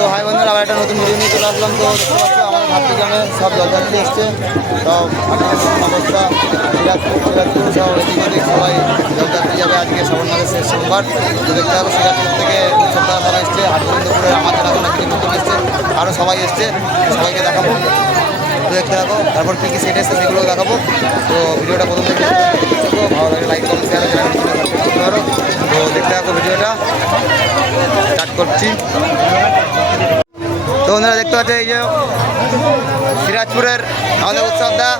তো হাই বন্ধুরা, আবার একটা নতুন ভিডিও নিয়ে চলে আসলাম। তো আমাদের সব জলযাত্রী এসছে। সব অবস্থা সবাই জলযাত্রী যাবে আজকে মাসের শেষ সোমবার। তো দেখতে পাবো সিরাজপুর থেকে সপ্তাহ তারা এসছে। হাটগোবিন্দপুরে আমাদের এখন অনেক নতুন এসছে। আরও সবাই এসছে, সবাইকে দেখাবো। তো দেখতে থাকো তারপর কী কী সেট সেগুলো দেখাবো। তো ভিডিওটা প্রথম থেকে ভালো লাগে লাইক কমেন্ট শেয়ার করতে পারো তো দেখতে থাকো ভিডিওটা। স্টার্ট করছি। তো বন্ধুরা, দেখতে পাচ্ছ এই যে সিরাজপুরের আমাদের উৎসবদা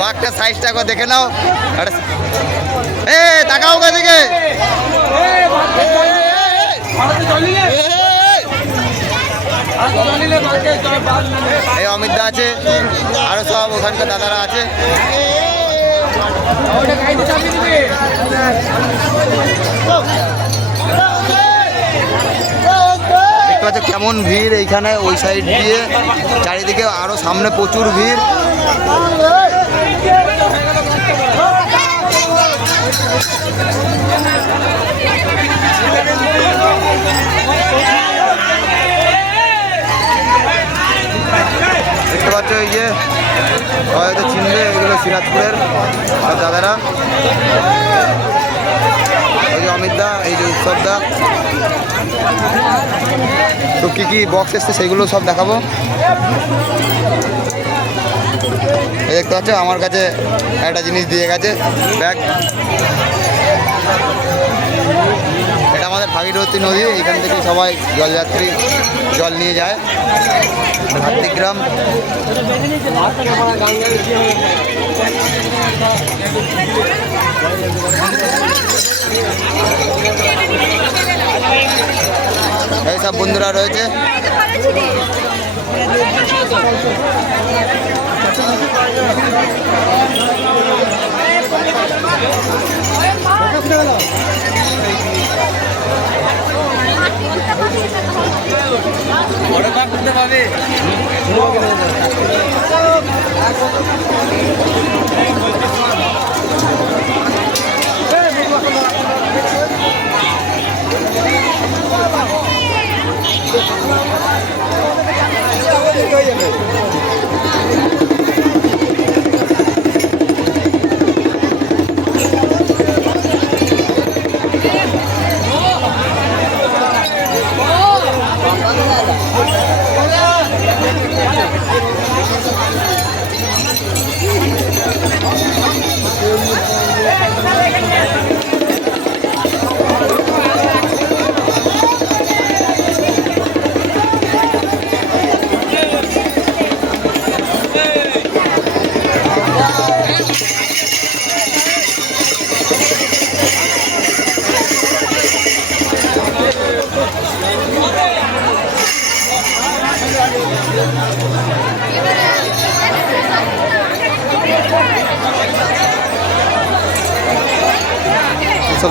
বাঘটা সাইজটা দেখে নাও। একটা- এ, তাকাও দিকে এই অমিত দা আছে। আরও সব ওখানকার দাদারা আছে। কেমন ভিড় এইখানে ওই সাইড দিয়ে। চারিদিকে আরও সামনে প্রচুর ভিড়। দেখতে পাচ্ছ এই যে হয়তো চিনবে, এগুলো সিরাজপুরের সব দাদারা। এই যে অমিত দা, এই যে উৎসব দা। তো কী কী বক্স এসছে সেগুলো সব দেখাবো। এই দেখতে পাচ্ছ, আমার কাছে একটা জিনিস দিয়ে গেছে, ব্যাগ। ভাগীরথী নদী এখান থেকে সবাই জলযাত্রী জল নিয়ে যায়। গ্রাম এই সব বন্ধুরা রয়েছে। সব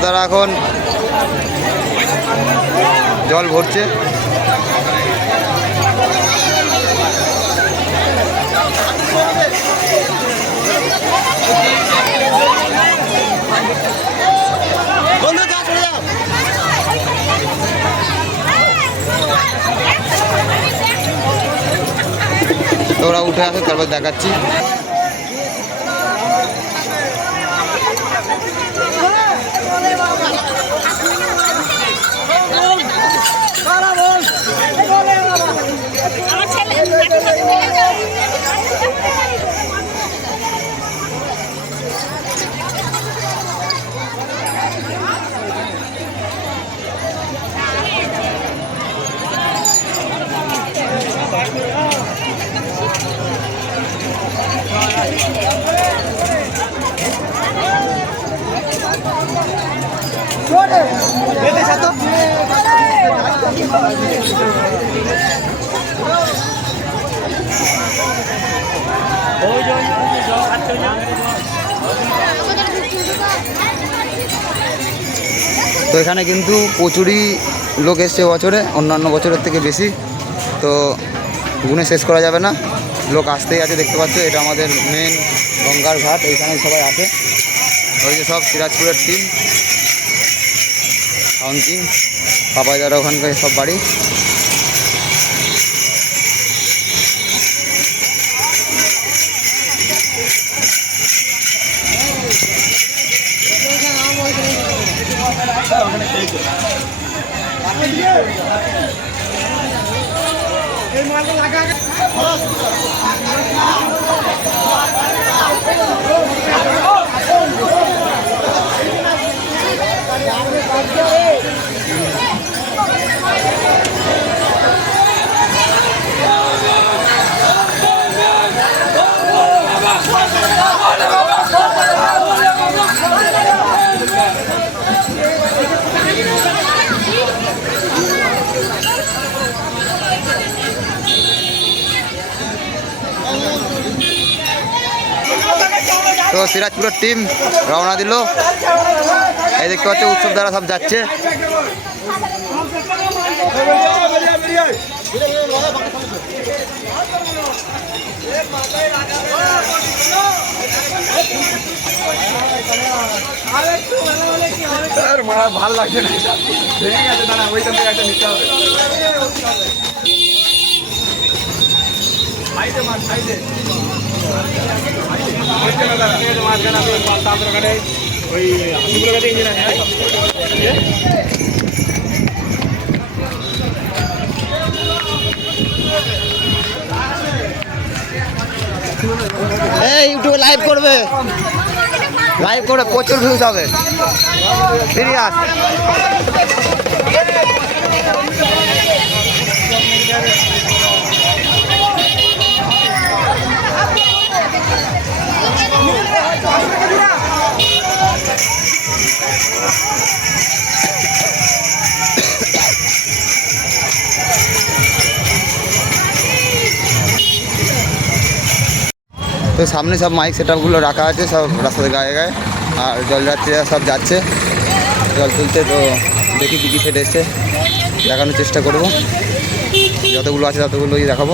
তারা এখন জল ভরছে। ওরা উঠে আসে তারপর দেখাচ্ছি। এখানে কিন্তু প্রচুরই লোক এসছে বছরে, অন্যান্য বছরের থেকে বেশি। তো গুনে শেষ করা যাবে না। লোক আসতেই আছে, দেখতে পাচ্ছ, এটা আমাদের মেন গঙ্গার ঘাট এইখানে সবাই আসে। ওই যে সব সিরাজপুরের টিম কাউন্টিং পাপাইদার দ্বারা ওখানকার সব বাড়ি। সিরাজপুরের টিম রওনা দিল। এই দেখতে পাচ্ছি, উৎসব দ্বারা সব যাচ্ছে। ভালো লাগছে দাঁড়া, ওইখান একটা নিতে হবে। সাইডে মার, সাইডে। এই ইউটিউবে লাইভ করবে। লাইভ করে প্রচুর ভিউজ হবে। সিরিয়াস তো সামনে সব মাইক সেট আপগুলো রাখা আছে, সব রাস্তার গায়ে গায়ে। আর জলযাত্রীরা সব যাচ্ছে। জল তুলতে, তো দেখি কী কী সেট এসছে। দেখানোর চেষ্টা করব। যতগুলো আছে ততগুলোই দেখাবো।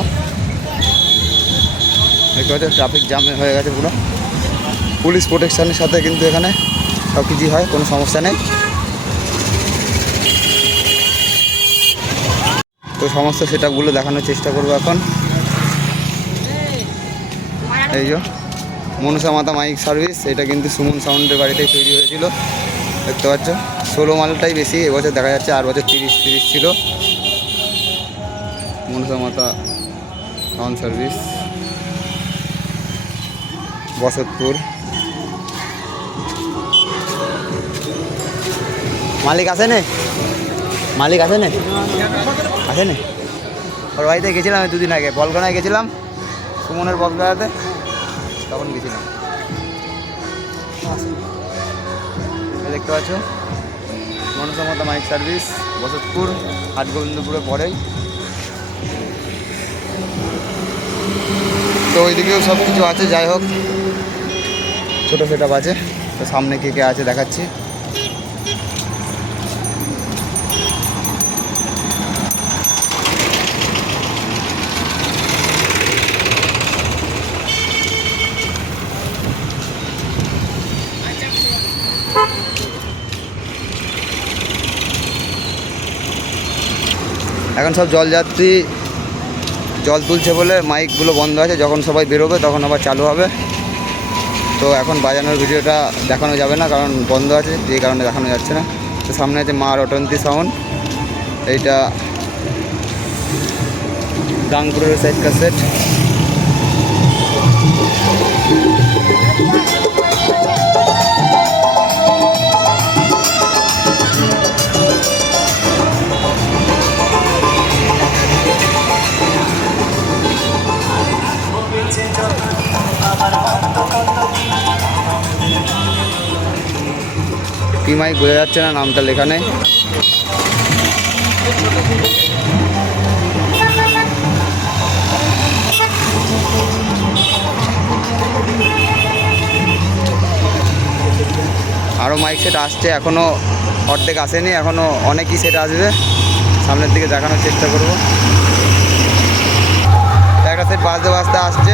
দেখতে পাচ্ছ ট্রাফিক জ্যাম হয়ে গেছে পুরো। পুলিশ প্রোটেকশানের সাথে কিন্তু এখানে সব কিছুই হয়, কোনো সমস্যা নেই। তো সমস্ত সেট আপগুলো দেখানোর চেষ্টা করব এখন। এই যে, মনসা মাতা মাইক সার্ভিস, এটা কিন্তু সুমন সাউন্ডের বাড়িতেই তৈরি হয়েছিল। দেখতে পাচ্ছ, ষোলো মালটাই বেশি, এবছর দেখা যাচ্ছে আর বছর তিরিশ তিরিশ ছিল। মনসা মাতা সাউন্ড সার্ভিস, বসতপুর। মালিক আছে নে? মালিক আছে নে? আছে নে? ওর বাড়িতে গেছিলাম দুদিন আগে, বলগনায় গেছিলাম, সুমনের বেড়াতে, তখন গেছিলাম। দেখতে পাচ্ছ? মনসামতা মাইক সার্ভিস, বসতপুর, হাটগোবিন্দপুরে পরেই তো ওইদিকেও সব কিছু আছে, যাই হোক। ছোটো সেট আছে, তো সামনে কে কে আছে দেখাচ্ছি। এখন সব জলযাত্রী জল তুলছে বলে মাইকগুলো বন্ধ আছে। যখন সবাই বেরোবে তখন আবার চালু হবে। তো এখন বাজানোর ভিডিওটা দেখানো যাবে না, কারণ বন্ধ আছে, যে কারণে দেখানো যাচ্ছে না। তো সামনে আছে মা রটন্তী সাউন্ড এইটা গাংপুরের সাইড কাসেট কি মাইক বোঝা যাচ্ছে না নামটা লেখা নেই। আরও মাইক সেট আসছে এখনও অর্ধেক আসেনি এখনও অনেকই সেট আসবে। সামনের দিকে দেখানোর চেষ্টা করব। একটা সেট বাজতে বাজতে আসছে।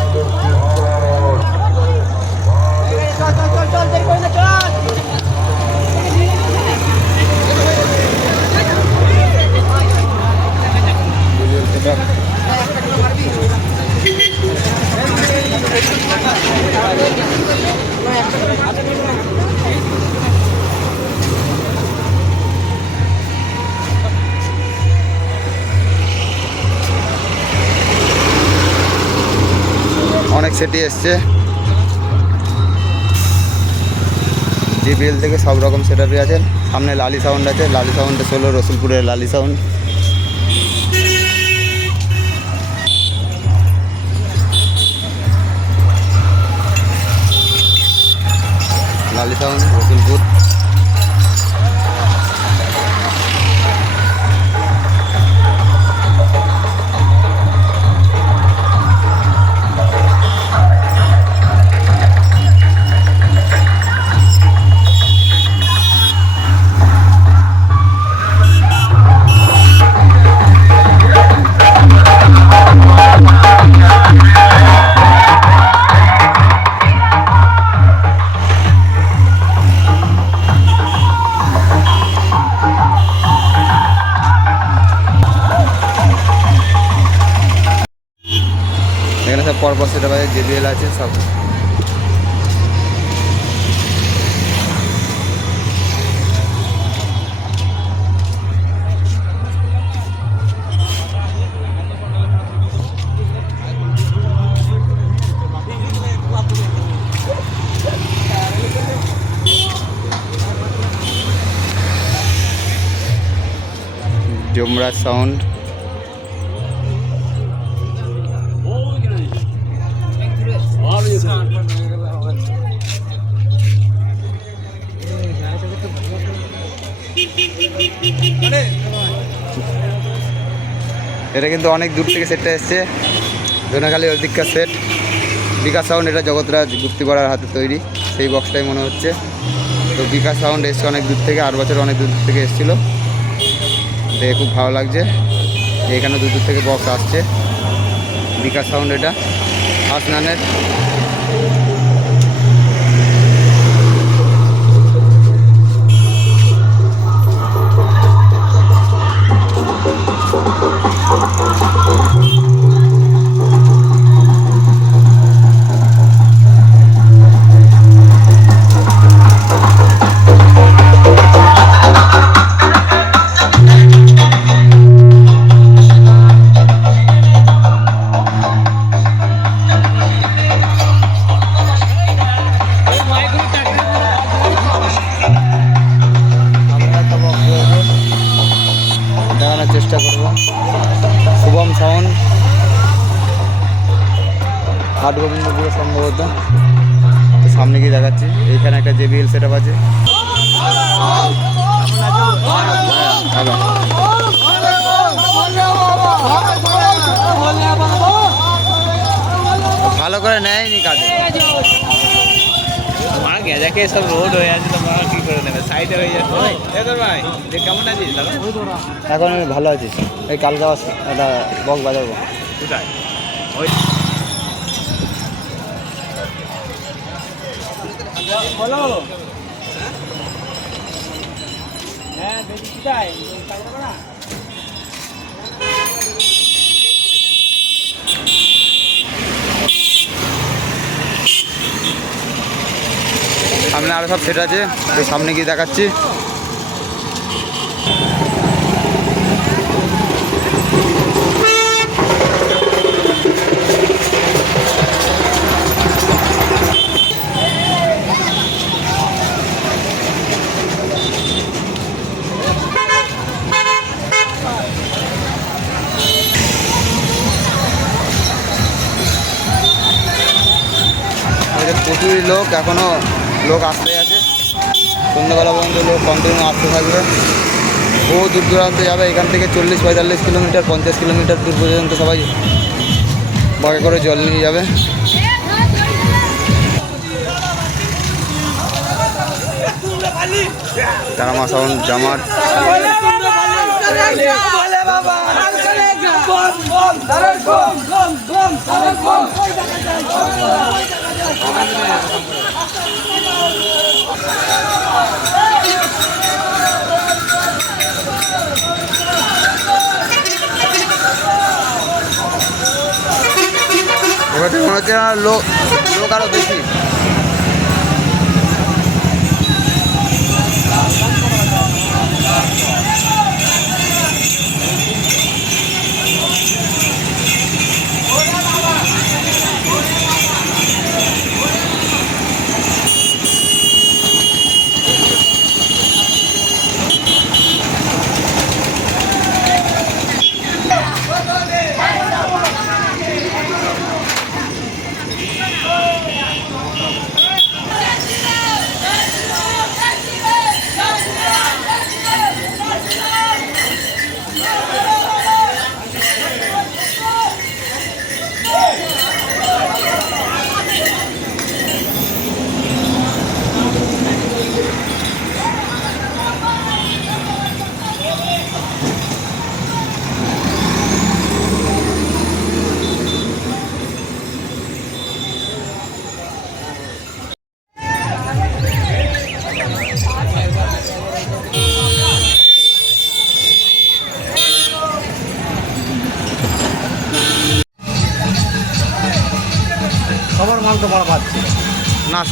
অনেক সেটি এসছে। জিবিএল থেকে সব রকম সেটআপই আছে। সামনে লালি সাউন্ড আছে। লালি সাউন্ডে ষোলো, রসুলপুরের Lali sound Lali sound Rasulpur setup আছে জেবিএল আছে সব। যমরাজ সাউন্ড। এটা কিন্তু অনেক দূর থেকে সেটটা এসছে। ধনেখালি অধিকার সেট বিকাশ সাউন্ড এটা জগৎরাজ গুপ্তিপাড়ার হাতে তৈরি, সেই বক্সটাই মনে হচ্ছে। তো বিকাশ সাউন্ড এসছে অনেক দূর থেকে, আট বছর অনেক দূর থেকে এসেছিল। দেখে খুব ভালো লাগছে। এখানে দূর দূর থেকে বক্স আসছে। বিকাশ সাউন্ড এটা। আসনানের গেজাকে সব রোড হয়ে আছে তো মা কি করে নেবে? সাইডে হয়ে যাচ্ছে। ভাই যে কেমন আছিস? দাদা এখন আমি ভালো আছিস এই কালকে একটা বক বাজাবো। কোথায়? ওই। বলো। হ্যাঁ দেখি কোথায়? সামনে আরও সব সেট আছে। সামনে গিয়ে দেখাচ্ছি। প্রচুর লোক এখনও লোক আসতে আছে সন্ধ্যাবেলা পর্যন্ত লোক কন্টিনিউ আসতে থাকবে। বহু দূর দূরান্তে যাবে, এখান থেকে চল্লিশ পঁয়তাল্লিশ কিলোমিটার, পঞ্চাশ কিলোমিটার দূর পর্যন্ত সবাই বাকি করে জল নিয়ে যাবে। তারা মাসাউন জামার। এবার মনে হচ্ছে লোক লোক আরও বেশি।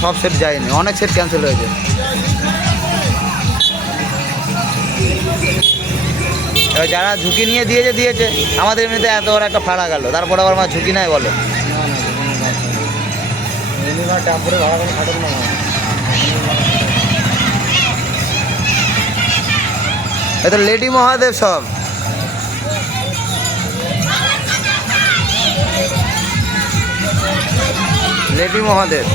সব সেট যায়নি, অনেক সেট ক্যান্সেল হয়েছে। এবার যারা ঝুঁকি নিয়ে দিয়েছে দিয়েছে। আমাদের এমনিতে এত বড় একটা ফাড়া গেল, তারপরে আবার মা ঝুঁকি নাই বলে। না লেডি মহাদেব সব। লেডি মহাদেব।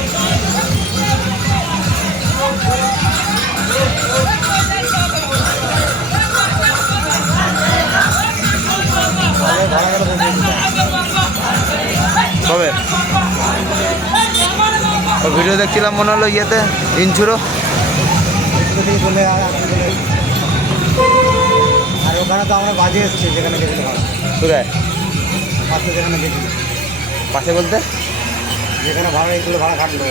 কবে? ভিডিও দেখছিলাম মনে হলো ইয়েতে ইনচুরো আর ওখানে তো আমরা বাজে এসছি যেখানে গেছিল ভাড়া কোথায়? পাশে যেখানে গেছিল পাশে বলতে? যেখানে ভাড়া এইগুলো ভাড়া খাটলো।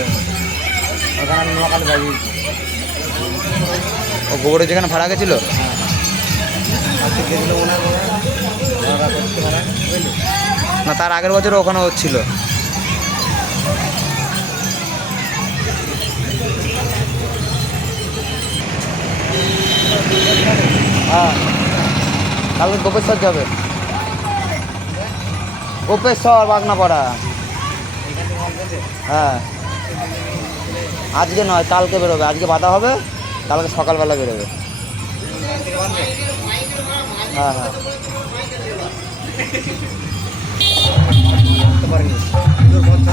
ওখানে আমি নোয়াখালী বাজিয়েছি ও গোবরে যেখানে ভাড়া গেছিল? আজকে গেছিল মনে না, তার আগের বছর ওখানে হচ্ছিল। হ্যাঁ। কালকে গোপেশ্বর যাবে। গোপেশ্বর, বাগনাপাড়া। হ্যাঁ। আজকে নয়, কালকে বেরোবে। আজকে বাধা হবে, কালকে সকালবেলা বেরোবে। হ্যাঁ হ্যাঁ। করতে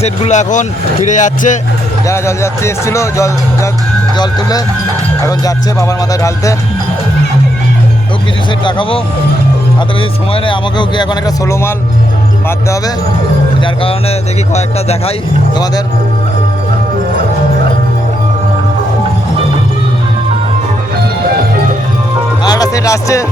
সেটগুলো এখন ফিরে যাচ্ছে। যারা জল যাত্রী এসেছিল, জল জল- তুলে এখন যাচ্ছে বাবার মাথায় ঢালতে। তো কিছু সেট দেখাবো এত বেশি সময় নেই, আমাকেও কি এখন একটা ষোলো মাল বাঁধতে হবে? যার কারণে দেখি কয়েকটা দেখাই তোমাদের। আর একটা সেট আসছে।